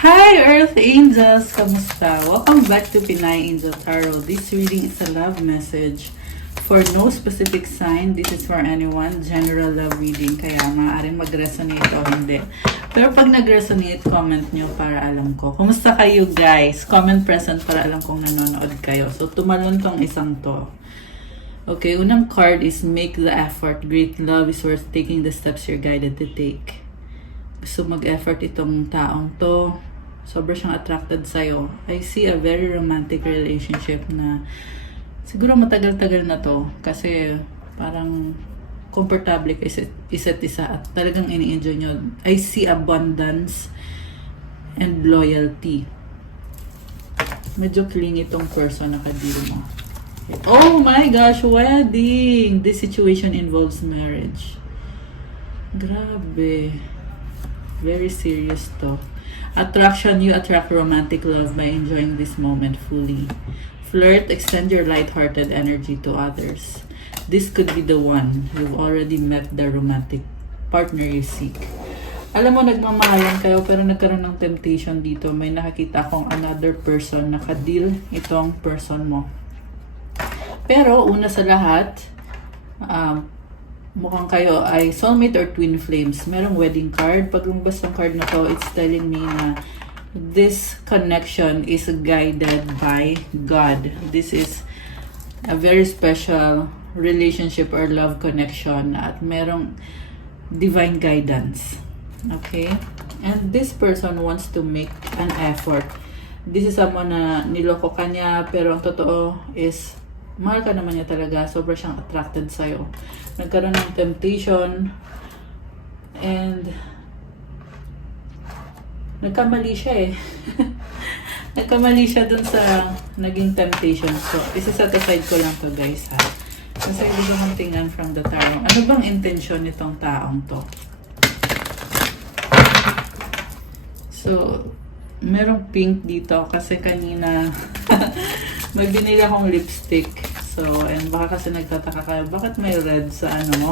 Hi Earth Angels! Kamusta? Welcome back to Pinay Angel Tarot. This reading is a love message for no specific sign. This is for anyone. General love reading. Kaya maaaring mag-resonate o hindi. Pero pag nag-resonate, comment nyo para alam ko. Kumusta kayo guys? Comment present para alam kong nanonood kayo. So tumalon tong isang to. Okay, unang card is make the effort. Great love is worth taking the steps you're guided to take. Gusto mag-effort itong taong to. Sobrang siyang attracted sa'yo. I see a very romantic relationship na siguro matagal-tagal na to. Kasi parang komportable kayo isa't isa at talagang ini-enjoy nyo. I see abundance and loyalty. Medyo clingy itong person na kadil mo. Oh my gosh, wedding! This situation involves marriage. Grabe. Very serious to. Attraction, you attract romantic love by enjoying this moment fully. Flirt, extend your light-hearted energy to others. This could be the one. You've already met the romantic partner you seek. Alam mo, nagmamahalan kayo pero nagkaroon ng temptation dito. May nakakita akong another person na kadil itong person mo. Pero una sa lahat, mukhang kayo ay soulmate or twin flames. Merong wedding card. Pag lumabas ng card na to, it's telling me na this connection is guided by God. This is a very special relationship or love connection at merong divine guidance. Okay? And this person wants to make an effort. This is someone na niloko ka niya pero ang totoo is mahal ka naman niya talaga. Sobrang siyang attracted sa'yo. Nagkaroon ng temptation. And nagkamali siya eh. Nagkamali siya dun sa naging temptation. So, isa-set aside ko lang to guys ha. Kasi gusto kong tingnan from the tarot. Ano bang intention nitong taong to? So, merong pink dito kasi kanina may binili akong lipstick. So, and baka kasi nagtataka kayo, bakit may red sa ano mo?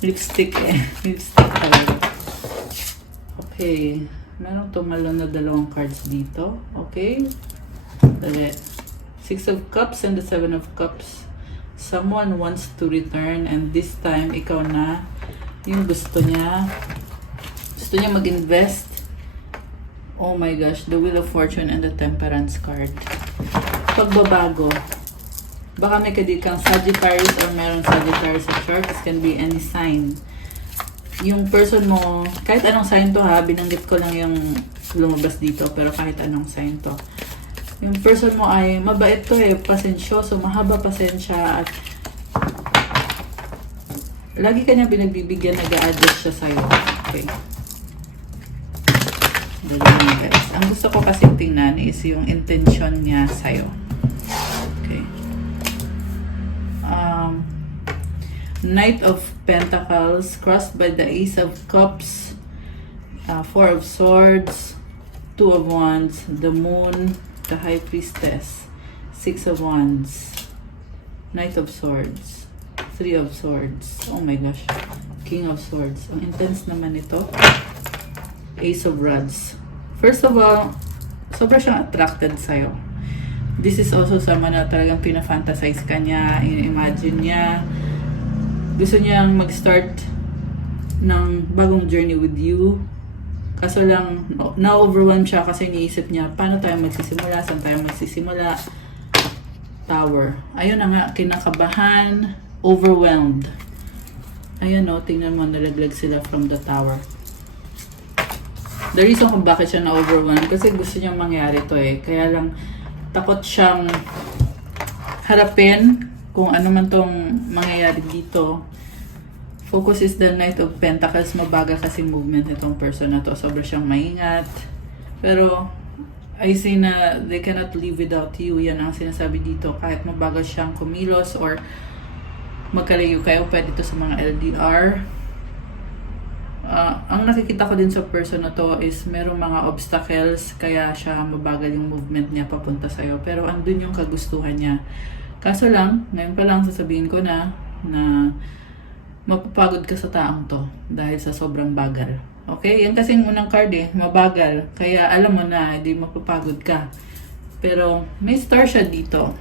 Lipstick eh. Lipstick talaga. Okay. Meron tumalon na dalawang cards dito. Okay. Dali. 6 of Cups and the 7 of Cups. Someone wants to return and this time, ikaw na yung gusto niya. Gusto niya mag-invest. Oh my gosh. The Wheel of Fortune and the Temperance card. Pagbabago. Baka may kadit kang Sagittarius or meron Sagittarius sa chart. This can be any sign. Yung person mo, kahit anong sign to ha, binanggit ko lang yung lumabas dito, pero kahit anong sign to. Yung person mo ay mabait to eh, pasensyoso, mahaba pasensya at lagi ka niya binagbibigyan, nag-a-adjust siya sa'yo. Okay. Dali guys. Ang gusto ko kasi tingnan is yung intention niya sa'yo. Okay. Knight of Pentacles crossed by the Ace of Cups, 4 of Swords, 2 of Wands, the Moon, the High Priestess, 6 of Wands, Knight of Swords, 3 of Swords, oh my gosh, King of Swords. Ang intense naman ito. Ace of Rods. First of all, sobrang siyang attracted sa'yo. This is also someone na talagang pinafantasize ka niya, imagine niya. Gusto niyang mag-start ng bagong journey with you. Kaso lang, na-overwhelm siya kasi iniisip niya, paano tayo magsisimula? Saan tayo magsisimula? Tower. Ayun na nga, kinakabahan, overwhelmed. Ayun o, tingnan mo, nalaglag sila from the tower. The reason kung bakit siya na-overwhelmed, kasi gusto niyang mangyari to eh. Kaya lang, takot siyang harapin kung ano man tong mangyayari dito. Focus is the Knight of Pentacles. Mabagal kasi movement nitong person na to. Sobrang siyang maingat. Pero, I say na they cannot live without you. Yan ang sinasabi dito. Kahit mabagal siyang kumilos or magkalayo kayo, pwede to sa mga LDR. Ang nakikita ko din sa person na to is merong mga obstacles kaya siya mabagal yung movement niya papunta sa'yo. Pero andun yung kagustuhan niya. Kaso lang, ngayon pa lang sasabihin ko na mapapagod ka sa taong to dahil sa sobrang bagal. Okay? Yan kasi yung unang card eh, mabagal. Kaya alam mo na, hindi mapapagod ka. Pero may star siya dito.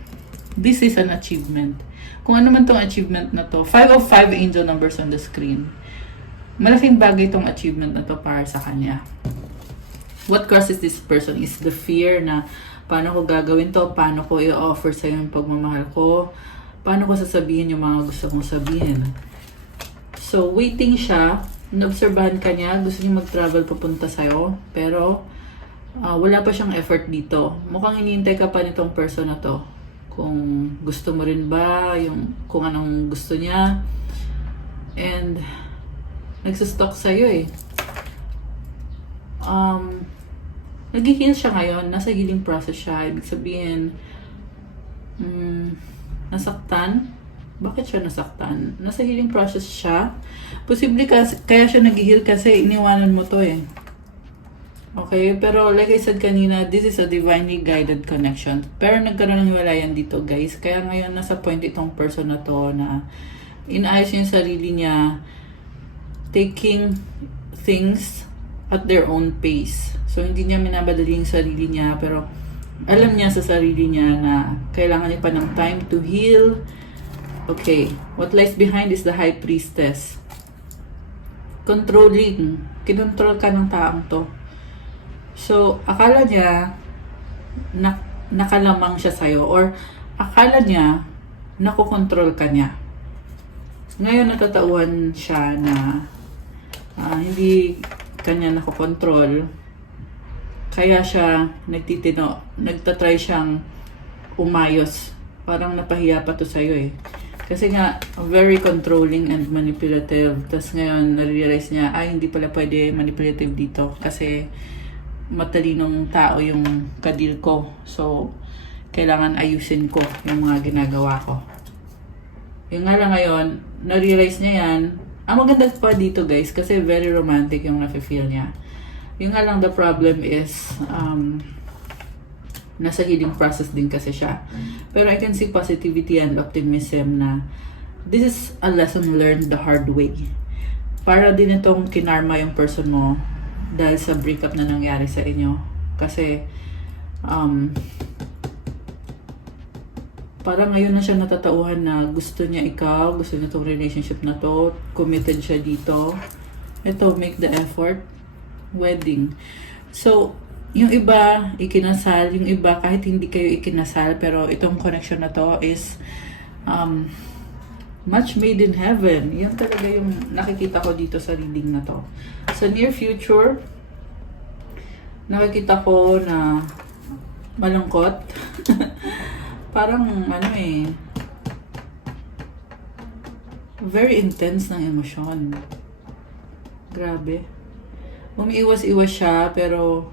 This is an achievement. Kung ano man tong achievement na to, 5 of 5 angel numbers on the screen. Malaking bagay tong achievement na to para sa kanya. What crosses this person is the fear na paano ko gagawin to, paano ko i-offer sa'yo yung pagmamahal ko, paano ko sasabihin yung mga gusto kong sabihin. So, waiting siya, inobserbahan ka niya, gusto niya mag-travel papunta sa'yo, pero wala pa siyang effort dito. Mukhang hinihintay ka pa nitong person na to. Kung gusto mo rin ba, kung anong gusto niya. And, nagsustalk sa'yo eh. Nag-heal siya ngayon, nasa healing process siya. Ibig sabihin, nasaktan. Bakit siya nasaktan? Nasa healing process siya. Posible kaya siya nag-heal kasi iniwanan mo to eh. Okay, pero like I said kanina, this is a divinely guided connection. Pero nagkaroon ng hiwalayan dito guys. Kaya ngayon nasa point itong person na to na inaayos niya yung sarili niya, taking things at their own pace. So hindi niya minabadali yung sarili niya, pero alam niya sa sarili niya na kailangan niya pa ng time to heal. Okay, what lies behind is the High Priestess. Controlling. Kinontrol ka ng taong to. So, akala niya nakalamang siya sa'yo, or akala niya nakokontrol ka niya. Ngayon natatauhan siya na hindi kanya nakokontrol, kaya siya nagtatry siyang umayos. Parang napahiya pa to sa'yo eh. Kasi nga, very controlling and manipulative. Tapos ngayon, na-realize niya, hindi pala pwede manipulative dito. Kasi matalinong tao yung kadil ko. So, kailangan ayusin ko yung mga ginagawa ko. Yung nga lang ngayon, na-realize niya yan. Ang maganda pa dito guys, kasi very romantic yung nafe-feel niya. Yung nga lang the problem is, nasa healing process din kasi siya. Pero I can see positivity and optimism na this is a lesson learned the hard way. Para din itong kinarma yung person mo dahil sa breakup na nangyari sa inyo. Kasi, parang ngayon na siya natatauhan na gusto niya ikaw, gusto niya itong relationship na to, committed siya dito. Ito, make the effort. Wedding. So, yung iba, ikinasal. Yung iba, kahit hindi kayo ikinasal, pero itong connection na to is match made in heaven. Yan talaga yung nakikita ko dito sa reading na to. Sa near future, nakikita ko na malungkot. Parang very intense ng emosyon. Grabe. Umiiwas-iwas siya, pero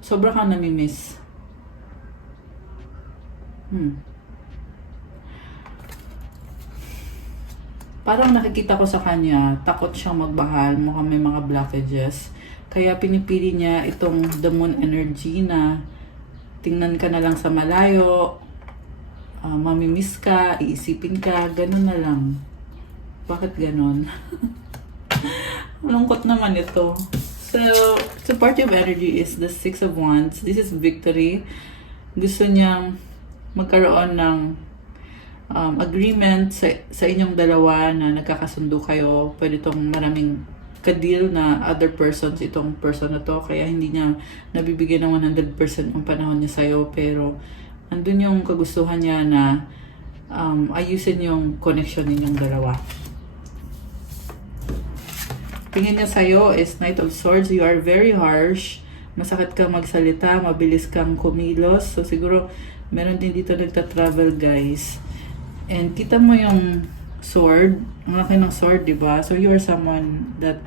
sobra kang namimiss. Parang nakikita ko sa kanya, takot siyang magmahal, mukhang may mga blockages. Kaya pinipili niya itong the moon energy na tingnan ka na lang sa malayo, mamimiss ka, iisipin ka, ganun na lang. Bakit ganun? Malungkot naman ito. So, supportive energy is the Six of Wands. This is victory. Gusto niyang magkaroon ng agreement sa inyong dalawa na nagkakasundo kayo. Pwede itong maraming ka-deal na other persons itong person na to. Kaya hindi niya nabibigyan ng 100% ang panahon niya sa'yo. Pero andun yung kagustuhan niya na ayusin yung connection ninyong dalawa. Tingin niya sa'yo is Knight of Swords. You are very harsh. Masakit kang magsalita. Mabilis kang kumilos. So siguro meron din dito nagta-travel guys. And kita mo yung sword. Ang laki ng sword, diba? So you are someone that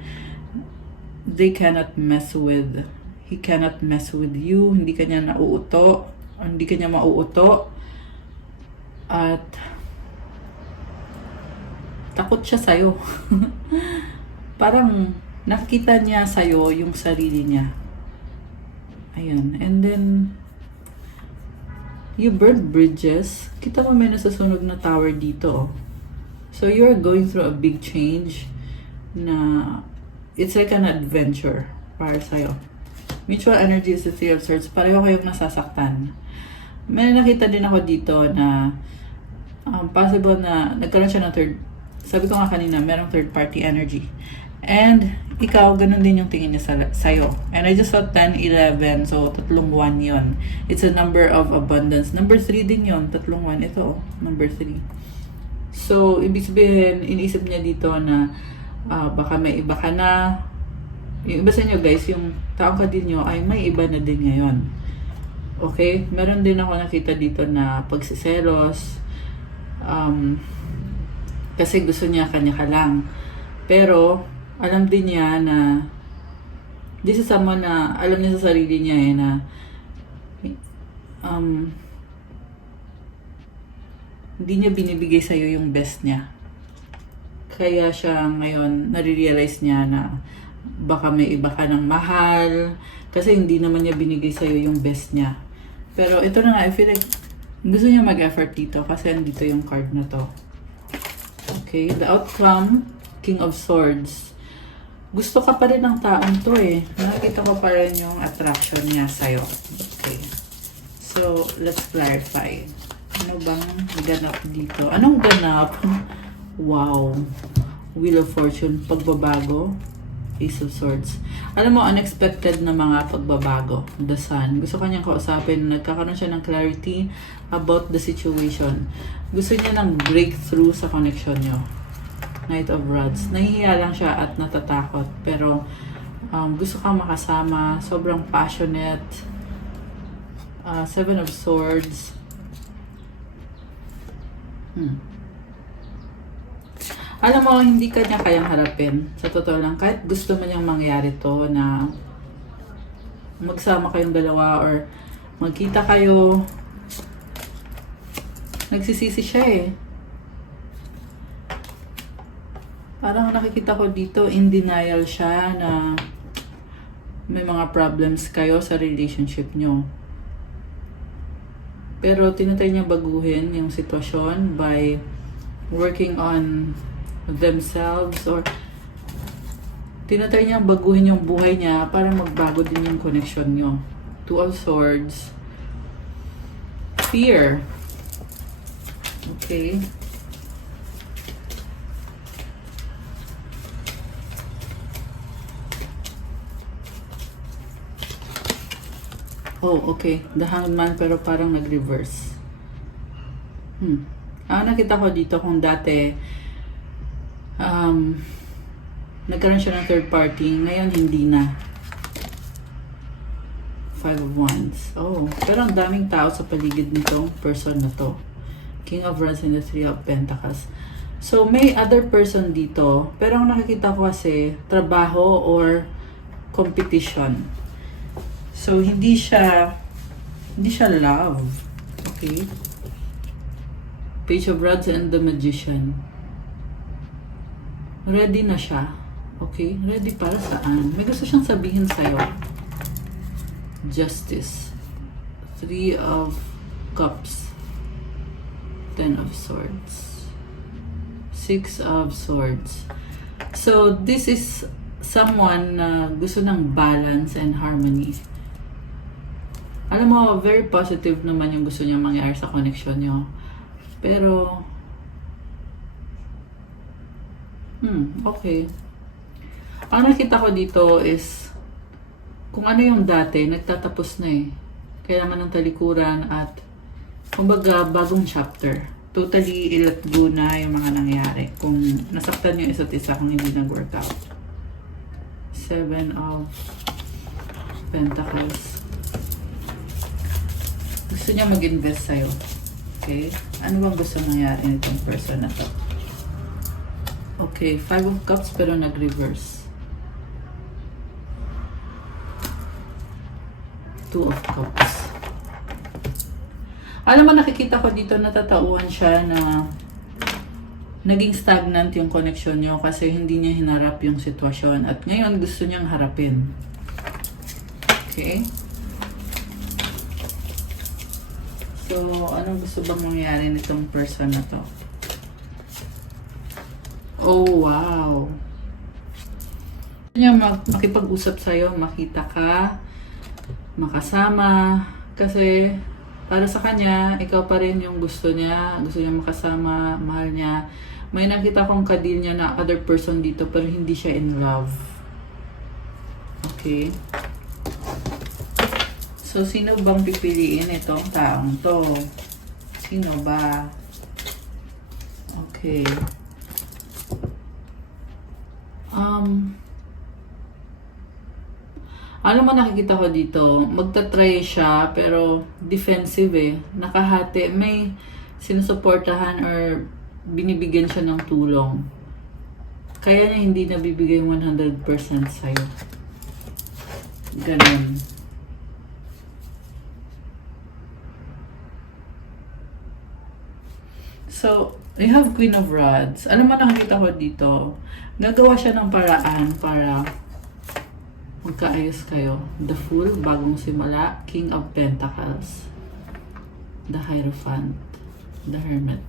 they cannot mess with. He cannot mess with you. Hindi ka niya nauuto. Hindi ka niya mauuto. At takot siya sa'yo. Parang nakita niya sa'yo yung sarili niya. Ayan. And then, you burned bridges. Kita mo may nasasunog na tower dito. So you're going through a big change na it's like an adventure para sa'yo. Mutual energy is the Three of Swords. Pareho kayong nasasaktan. May nakita din ako dito na possible na nagkaroon siya ng sabi ko nga kanina, merong third party energy. And ikaw, ganun din yung tingin niya sa'yo. And I just saw 10, 11, so 3 1 yun. It's a number of abundance. Number 3 din yun, 3 1. Ito, number 3. So, ibig sabihin, iniisip niya dito na baka may iba ka na. Yung iba sa inyo guys, yung taong ka din nyo ay may iba na din ngayon. Okay? Meron din ako nakita dito na pagsiselos. Kasi gusto niya kanya ka lang. Pero, alam din niya na this is someone na alam niya sa sarili niya na hindi niya binibigay sa'yo yung best niya. Kaya siya ngayon, nare-realize niya na baka may iba ka ng mahal kasi hindi naman niya binigay sa'yo yung best niya. Pero ito na nga, I feel like gusto niya mag-effort dito kasi andito yung card na to. Okay, the outcome, King of Swords. Gusto ka pa rin ng taong to eh. Nakita ko pa rin yung attraction niya sa'yo. Okay. So, let's clarify. Ano bang ganap dito? Anong ganap? Wow. Wheel of Fortune. Pagbabago. Ace of Swords. Alam mo, unexpected na mga pagbabago. The Sun. Gusto kanyang kausapin. Nagkakaroon siya ng clarity about the situation. Gusto niya ng breakthrough sa connection nyo. Knight of Rods. Nahihiya lang siya at natatakot. Pero, gusto kang makasama. Sobrang passionate. Seven of Swords. Alam mo, hindi ka niya kayang harapin. Sa totoo lang, kahit gusto mo niyang mangyari to na magsama kayong dalawa or magkita kayo, nagsisisi siya eh. Parang nakikita ko dito, in denial siya na may mga problems kayo sa relationship nyo. Pero tinatry niya baguhin yung sitwasyon by working on themselves or tinatry niya baguhin yung buhay niya para magbago din yung connection nyo. Two of Swords. Fear. Okay. Oh, okay. The Hangman pero parang nag-reverse. Nakita ko dito kung dati nagkaroon siya ng third party. Ngayon, hindi na. Five of Wands. Oh, pero ang daming tao sa paligid nitong person na to. King of Wands and the Three of Pentacles. So, may other person dito. Pero ang nakikita ko kasi, trabaho or competition. So, hindi siya love. Okay? Page of Rods and the Magician. Ready na siya. Okay? Ready para saan? May gusto siyang sabihin sa'yo. Justice. Three of Cups. Ten of Swords. Six of Swords. So, this is someone na gusto ng balance and harmony. Alam mo, very positive naman yung gusto niya mangyari sa connection niyo. Pero, okay. Ang nakita ko dito is, kung ano yung dati, nagtatapos na eh. Kailangan ng talikuran at, kumbaga, bagong chapter. Totally i-let go na yung mga nangyari. Kung nasaktan yung isa't isa kung hindi nag-work out. Seven of Pentacles. Gusto niya mag-invest sa'yo. Okay? Ano bang gusto nangyari nitong person na to? Okay, Five of Cups pero nag-reverse. Two of Cups. Alam mo, nakikita ko dito natatauhan siya na naging stagnant yung connection nyo kasi hindi niya hinarap yung sitwasyon at ngayon gusto niyang harapin. Okay? So, anong gusto bang mangyari nitong person na to? Oh, wow. Gusto niya makipag-usap sa'yo, makita ka, makasama. Kasi, para sa kanya, ikaw pa rin yung gusto niya. Gusto niya makasama, mahal niya. May nakita kong kadil niya na other person dito, pero hindi siya in love. Okay. So, sino bang pipiliin itong taong to? Sino ba? Okay. Ano mo nakikita ko dito? Magta-try siya, pero defensive eh. Nakahati. May sinusuportahan or binibigyan siya ng tulong. Kaya niya hindi nabibigay 100% sa'yo. Ganun. So, you have Queen of Rods. Ano man nakikita ko dito? Nagawa siya ng paraan para magkaayos kayo. The Fool, bagong simula. King of Pentacles. The Hierophant. The Hermit.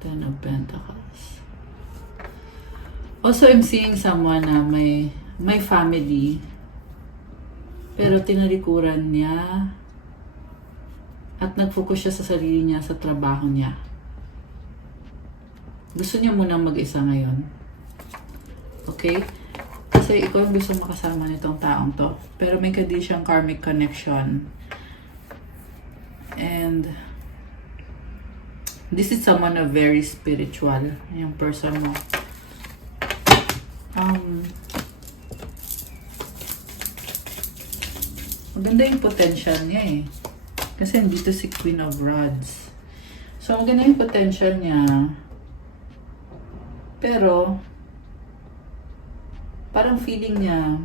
Ten of Pentacles. Also, I'm seeing someone na may family. Pero tinalikuran niya. At nag-focus siya sa sarili niya, sa trabaho niya. Gusto niya munang mag-isa ngayon. Okay? Kasi ikaw yung gusto makasama nitong taong to. Pero may kadil siyang karmic connection. And this is someone na very spiritual. Yung person mo. Maganda yung potential niya eh. Kasi dito si Queen of Rods. So, maganda yung potential niya. Pero, parang feeling niya,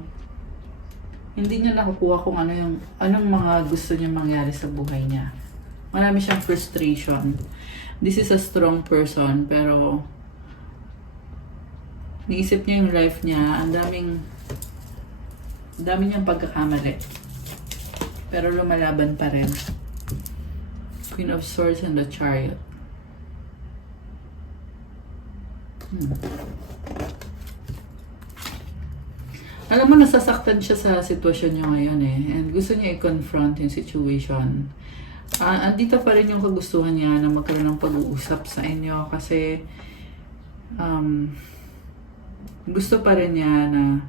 hindi niya nakukuha kung anong mga gusto niya mangyari sa buhay niya. Marami siyang frustration. This is a strong person, pero niisip niya yung life niya, ang dami niyang pagkakamali. Pero lumalaban pa rin. Queen of Swords and the Chariot. Alam mo, nasasaktan siya sa sitwasyon niya ngayon eh. And gusto niya i-confront yung situation. Andito pa rin yung kagustuhan niya na magkaroon ng pag-uusap sa inyo kasi gusto pa rin niya na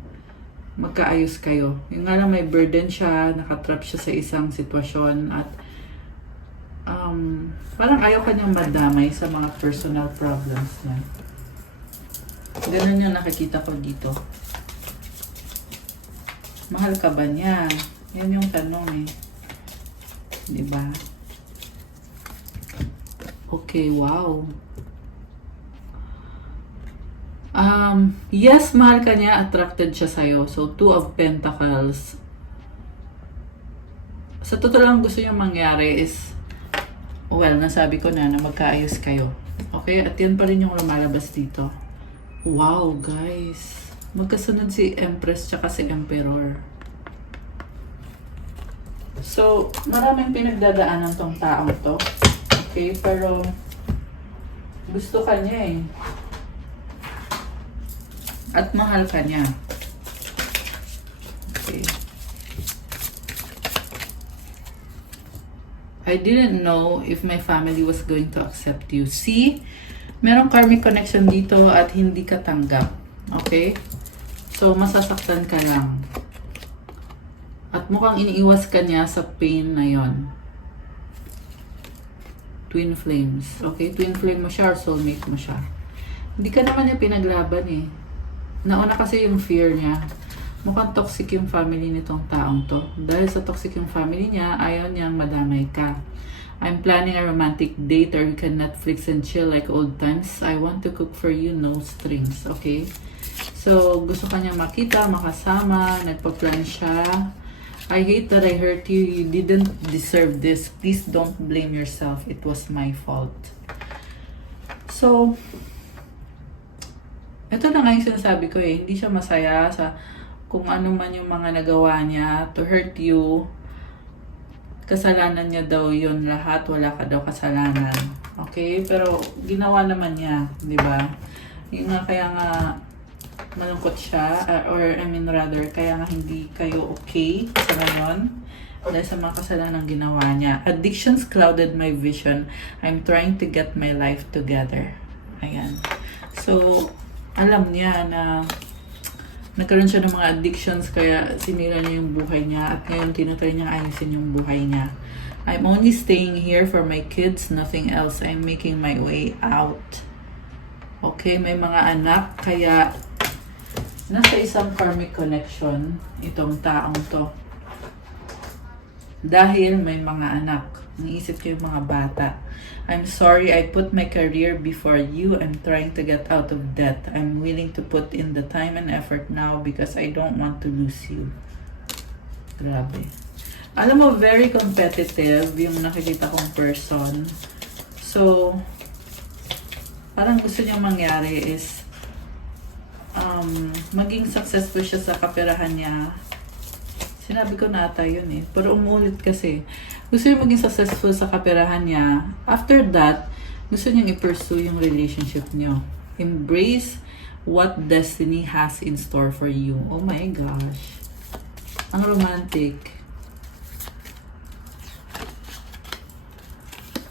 magkaayos kayo. Yung nga lang may burden siya, nakatrap siya sa isang sitwasyon at parang ayaw kanyang madamay sa mga personal problems niya. Ganun yung nakikita ko dito. Mahal ka ba niya? Yan yung tanong eh. Diba? Okay, wow. Yes, mahal ka niya, attracted siya sa'yo. So, Two of Pentacles. Sa totoo lang gusto niya mangyari is, well, nasabi ko na magkaayos kayo. Okay? At yan pa rin yung lumalabas dito. Wow, guys. Magkasunod si Empress tsaka si Emperor. So, maraming pinagdadaanan tong taong to. Okay? Pero, gusto ka niya eh. At mahal ka niya. Okay. I didn't know if my family was going to accept you. See? Merong karmic connection dito at hindi ka tanggap. Okay? So, masasaktan ka lang. At mukhang iniiwas ka niya sa pain na yon. Twin flames. Okay? Twin flame mo siya or soulmate mo siya. Hindi ka naman niya pinaglaban eh. Nauna kasi yung fear niya. Mukhang toxic yung family nitong taong to. Dahil sa toxic yung family niya, ayaw niyang madamay ka. I'm planning a romantic date or we can Netflix and chill like old times. I want to cook for you, no strings. Okay? So, gusto ka niyang makita, makasama, nagpa-plan siya. I hate that I hurt you. You didn't deserve this. Please don't blame yourself. It was my fault. So, ito na nga yung sinasabi ko eh. Hindi siya masaya sa kung ano man yung mga nagawa niya to hurt you. Kasalanan niya daw yun lahat. Wala ka daw kasalanan. Okay? Pero ginawa naman niya. Di ba? Yung nga kaya nga malungkot siya, or I mean rather, kaya nga hindi kayo okay sa ngayon dahil sa mga kasalanan ginawa niya. Addictions clouded my vision. I'm trying to get my life together. Ayan. So, alam niya na nagkaroon siya ng mga addictions kaya sinira niya yung buhay niya at ngayon tinatry niya ayusin yung buhay niya. I'm only staying here for my kids, nothing else. I'm making my way out. Okay, may mga anak kaya nasa isang karmic connection itong taong to. Dahil may mga anak. Naisip ko yung mga bata. I'm sorry, I put my career before you. I'm trying to get out of debt. I'm willing to put in the time and effort now because I don't want to lose you. Grabe. Alam mo, very competitive yung nakikita kong person. So, parang gusto niya mangyari is maging successful siya sa kaperahan niya. Sinabi ko na ata yun eh. Pero umulit kasi. Gusto niya maging successful sa kaperahan niya. After that, gusto niyang i-pursue yung relationship niyo. Embrace what destiny has in store for you. Oh my gosh. Ang romantic.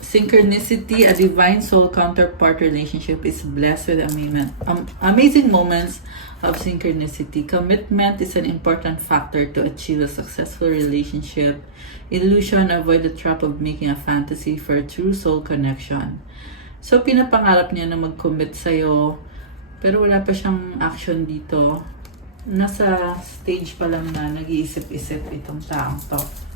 Synchronicity, a divine soul counterpart relationship is blessed with amazing moments of synchronicity. Commitment is an important factor to achieve a successful relationship. Illusion, avoid the trap of making a fantasy for a true soul connection. So, pinapangarap niya na mag-commit sa'yo, pero wala pa siyang action dito. Nasa stage pa lang na nag-iisip-isip itong taong to.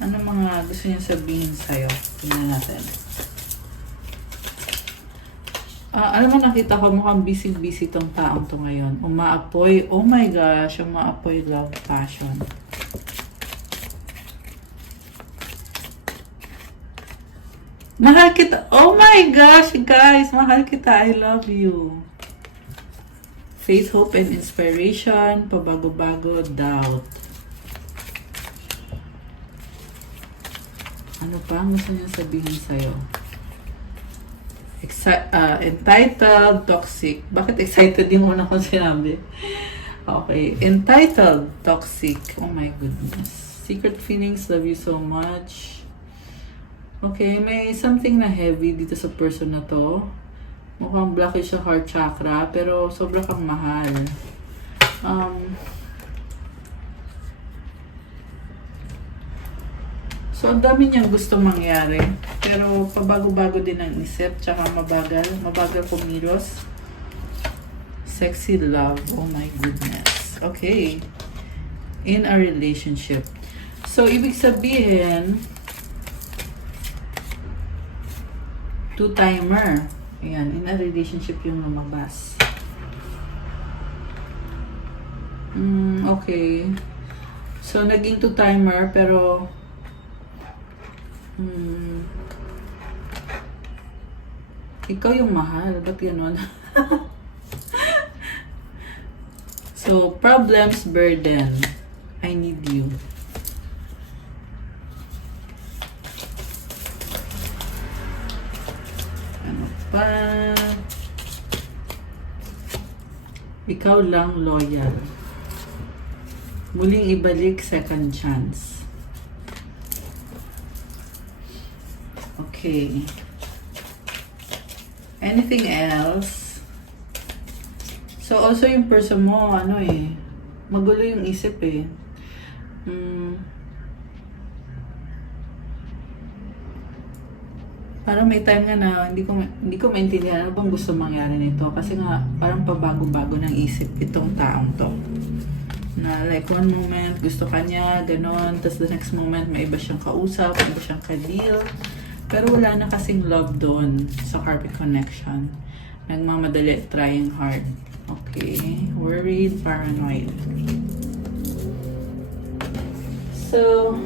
Ano mga gusto niya sabihin sa'yo? Tingnan natin. Alam mo, nakita ko mukhang busy-busy tong taong to ngayon. Umaapoy. Oh my gosh, umaapoy love passion. Mahal kita. Oh my gosh, guys. Mahal kita. I love you. Faith, hope, and inspiration. Pabago-bago, doubt. Ano pa ang gusto niya sabihin sa'yo? Entitled, toxic. Bakit excited yung una ko sinabi? Okay. Entitled, toxic. Oh my goodness. Secret feelings, love you so much. Okay, may something na heavy dito sa person na to. Mukhang blockage sa heart chakra, pero sobra kang mahal. So, ang dami niyang gusto mangyari. Pero, pabago-bago din ang isip. Tsaka mabagal. Mabagal kumilos. Sexy love. Oh my goodness. Okay. In a relationship. So, ibig sabihin, two-timer. Ayan. In a relationship yung lumabas. Okay. So, naging two-timer, pero ikaw yung mahal. Ba't ganon? So, problems, burden. I need you. Ano pa? Ikaw lang loyal. Muling ibalik second chance. Okay. Anything else? So, also yung person mo, ano eh, magulo yung isip eh. Parang may time nga na hindi ko maintindihan ano bang gusto mangyari nito. Kasi nga, parang pabago-bago ng isip itong taong to. Na like one moment, gusto ka niya, ganon. Tapos the next moment, may iba siyang kausap, may iba siyang ka-deal. Pero wala na kasing love doon sa karmic connection. Nagmamadali, trying hard. Okay. Worried, paranoid. So,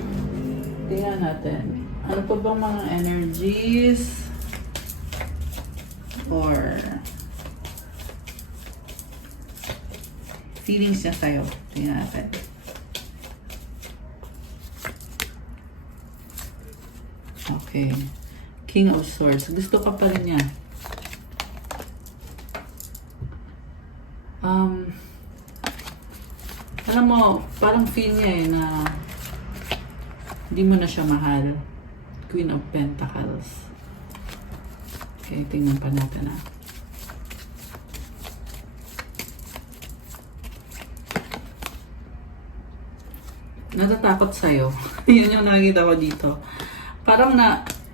tingnan natin. Ano pa bang mga energies? Or feelings niya sa'yo? Tingnan natin. Okay. King of Swords. Gusto ka pa rin niya. Um, alam mo, parang feel niya eh na hindi mo na siya mahal. Queen of Pentacles. Okay, tingnan pa natin ah. Natatakot sa'yo. Yun yung nakikita ko dito. Parang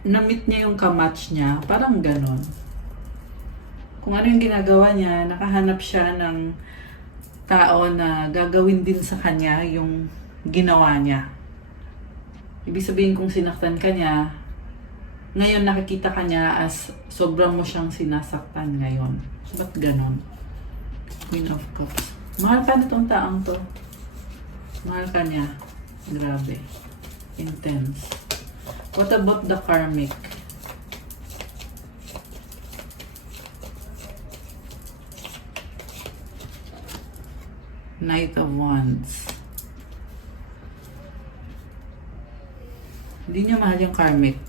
na-meet niya yung kamatch niya. Parang ganon. Kung ano yung ginagawa niya, nakahanap siya ng tao na gagawin din sa kanya yung ginawa niya. Ibig sabihin kung sinaktan ka niya, ngayon nakikita ka niya as sobrang mo siyang sinasaktan ngayon. Ba't ganon? Queen of Cups. Mahal ka nitong taong to. Mahal ka niya. Grabe. Intense. What about the karmic? Knight of Wands. Hindi niya mahal yung karmic.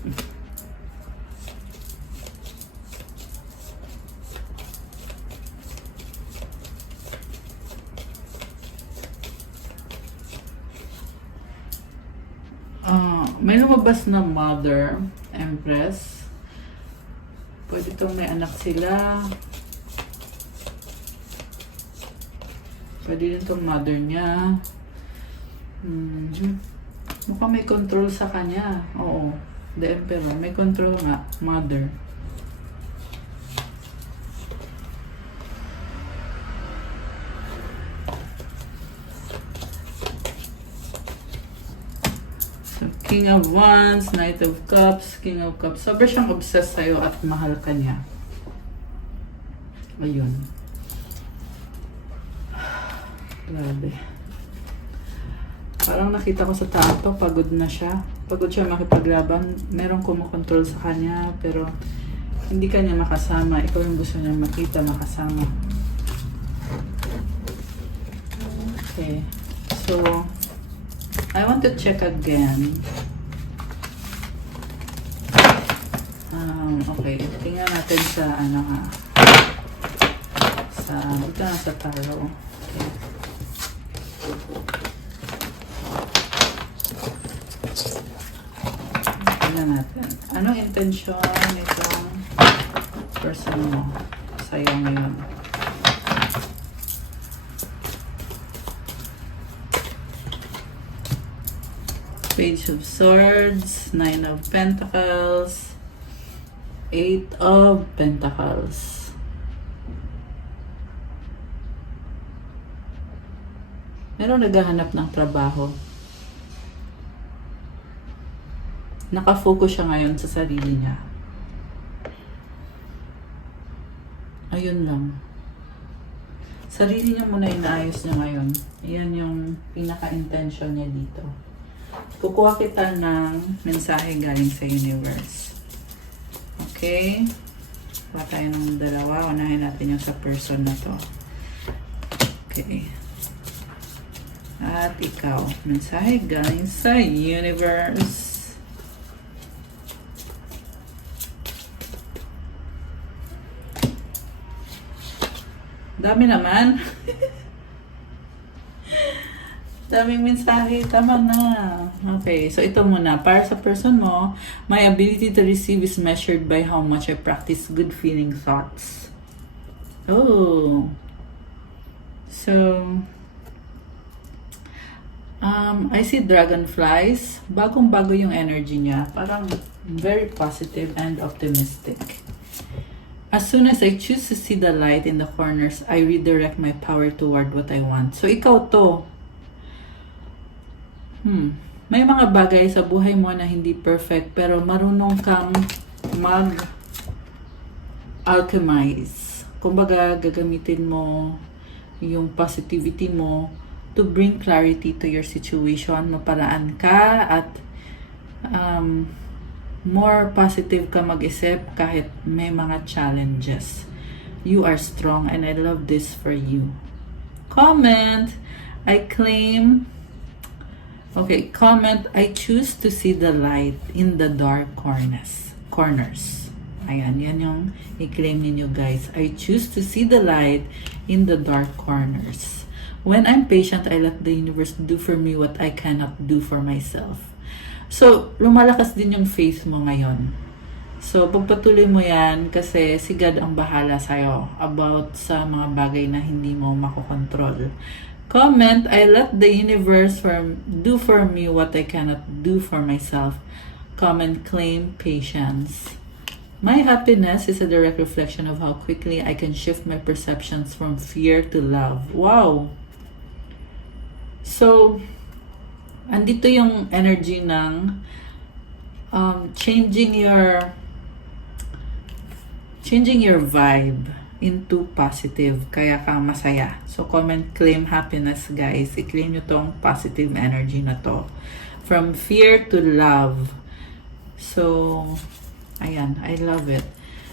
May lumabas na Mother, Empress. Pwede itong may anak sila. Pwede din itong mother niya. Mukhang may control sa kanya. Oo. The Emperor. May control nga. Mother. So, King of Wands, Knight of Cups, King of Cups. Sobrang siyang obsessed sa'yo at mahal ka niya. Ayun. Grabe. Parang nakita ko sa tao to, pagod na siya. Pagod siya makipaglaban. Merong kumukontrol sa kanya, pero hindi ka niya makasama. Ikaw yung gusto niya makita, makasama. Okay. So, I want to check again. Okay. Tingnan natin sa ano ha. Ito na sa tarot. Okay. Tingnan natin. Anong intensyon nitong person mo sa'yo ngayon? Page of Swords, Nine of Pentacles, Eight of Pentacles. Meron naghahanap ng trabaho. Nakafocus siya ngayon sa sarili niya. Ayun lang. Sarili niya muna inaayos niya ngayon. Iyan yung pinaka-intention niya dito. Kukuha kita ng mensahe galing sa universe. Okay? Kuha tayo ng dalawa. Unahin natin yung sa person na to. Okay. At ikaw, mensahe galing sa universe. Dami naman. Daming mensahe. Tama na. Okay. So, ito muna. Para sa person mo, my ability to receive is measured by how much I practice good feeling thoughts. Oh. So, I see dragonflies. Bagong-bago yung energy niya. Parang very positive and optimistic. As soon as I choose to see the light in the corners, I redirect my power toward what I want. So, ikaw to. May mga bagay sa buhay mo na hindi perfect, pero marunong kang mag-alchemize. Kumbaga, gagamitin mo yung positivity mo to bring clarity to your situation. Maparaan ka at more positive ka mag-isip kahit may mga challenges. You are strong and I love this for you. Comment. I claim. Okay, comment. I choose to see the light in the dark corners. Ayan, yan yung i-claim ninyo guys. I choose to see the light in the dark corners. When I'm patient, I let the universe do for me what I cannot do for myself. So, lumalakas din yung faith mo ngayon. So, pagpatuloy mo yan kasi si God ang bahala sa'yo about sa mga bagay na hindi mo makokontrol. Comment, I let the universe do for me what I cannot do for myself. Comment, claim patience. My happiness is a direct reflection of how quickly I can shift my perceptions from fear to love. Wow! So, andito yung energy ng changing your vibe into positive, kaya ka masaya. So, comment, claim happiness, guys. I-claim nyo tong positive energy na to. From fear to love. So, ayan, I love it.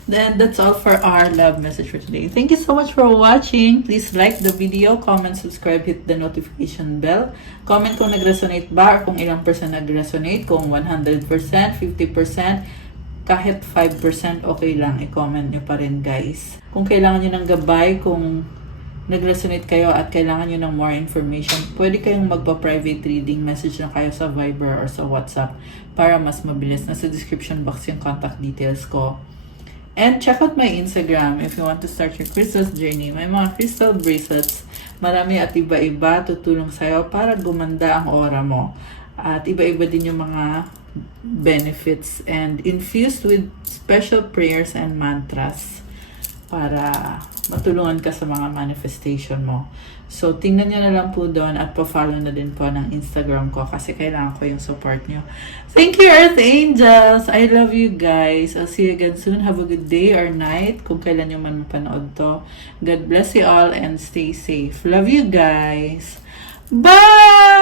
Then, that's all for our love message for today. Thank you so much for watching. Please like the video, comment, subscribe, hit the notification bell. Comment kung nag-resonate ba or kung ilang percent nag-resonate, kung 100%, 50%, kahit 5% okay lang, i-comment nyo pa rin, guys. Kung kailangan nyo ng gabay, kung nag-resonate kayo at kailangan nyo ng more information, pwede kayong magpa-private reading, message na kayo sa Viber or sa WhatsApp para mas mabilis. Nasa description box yung contact details ko. And check out my Instagram if you want to start your crystals journey. May mga crystal bracelets, marami at iba-iba tutulong sa'yo para gumanda ang aura mo. At iba-iba din yung mga benefits and infused with special prayers and mantras para matulungan ka sa mga manifestation mo. So, tingnan nyo na lang po doon at pa-follow na din po ng Instagram ko kasi kailangan ko yung support nyo. Thank you, Earth Angels! I love you guys. I'll see you again soon. Have a good day or night kung kailan nyo man mapanood to. God bless you all and stay safe. Love you guys! Bye!